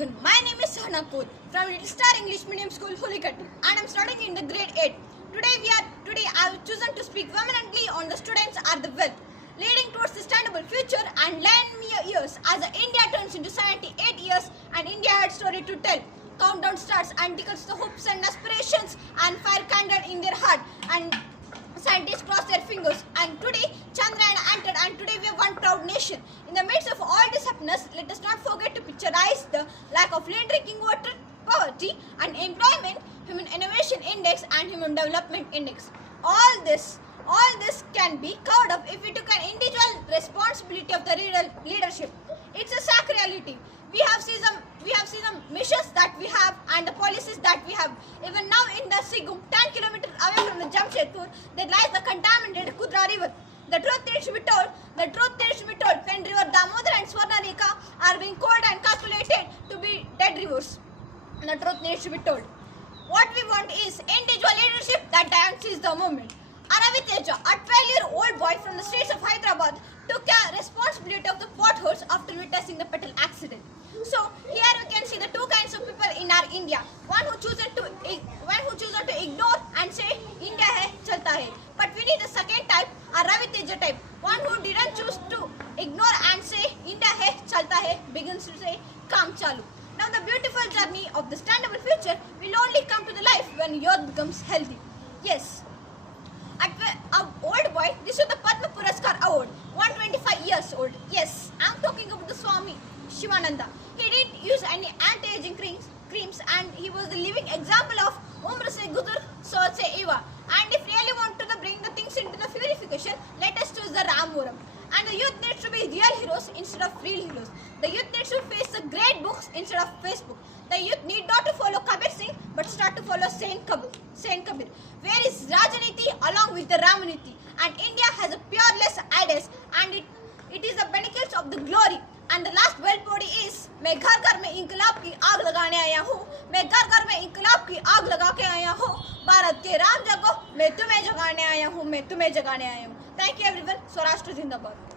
everyone, my name is Sahana Koot from Little Star English Medium School, Hulikatti, and I am studying in the grade 8. Today I have chosen to speak vehemently on the students are the wealth, leading towards sustainable future and lend me years as India turns into 78 years and India had story to tell. Countdown starts and tickles the hopes and aspirations and fire candle in their heart and scientists cross their fingers and today Chandrayaan entered and today we are one proud nation. In the midst of all this happiness, let us not forget to picturize the lack of clean drinking water, poverty and employment, human innovation index and human development index. All this can be covered up if we took an individual responsibility of the leadership. It's a sad reality. We have seen some missions that we have and the policies that we have. Even now in the Sigum, 10 kilometers away from the Jamshedpur, there lies the contaminated Kudra river. The truth needs to be told. Pen River, Damodar and Swarnarekha are being called and calculated to be dead rivers. The truth needs to be told. What we want is individual leadership that dances the movement. Ravi Teja, a 12-year-old boy from the streets of Hyderabad, took a responsibility of the potholes after witnessing the fatal accident. So here we can see the two kinds of people in our India. One who chooses to ignore and say India hai chalta hai. But we need the second type, a Ravi Teja type. One who didn't choose to ignore and say India hai chalta hai, begins to say Kam chalu. Now the beautiful journey of the sustainable future will only come to the life when youth becomes healthy. Yes. An old boy received the Padma Puraskar Award, 125 years old. Yes, I am talking about the Swami Shivananda. He didn't use any anti-aging creams and he was the living example of Umr se guzar, Soch se eva. And if really want to bring the things into the purification, let us choose the Ramuram. And the youth needs to be real heroes instead of real heroes. The youth needs to face the great books instead of Facebook. The youth need not to follow Kabir Singh but start to follow Saint Kabir. Where is Rajaniti along with the Ramaniti? And India has a pureless ideas and it is the pinnacles of the glory. And the last world body is मैं घर घर में इंकलाब की आग लगाने आया हूँ, मैं घर घर में इंकलाब की आग लगा के आया हूँ, भारत के राम जगो मैं तुम्हें जगाने आया हूँ, मैं तुम्हें जगाने आया हूँ. Thank you everyone. स्वराष्ट्र जिंदाबाद.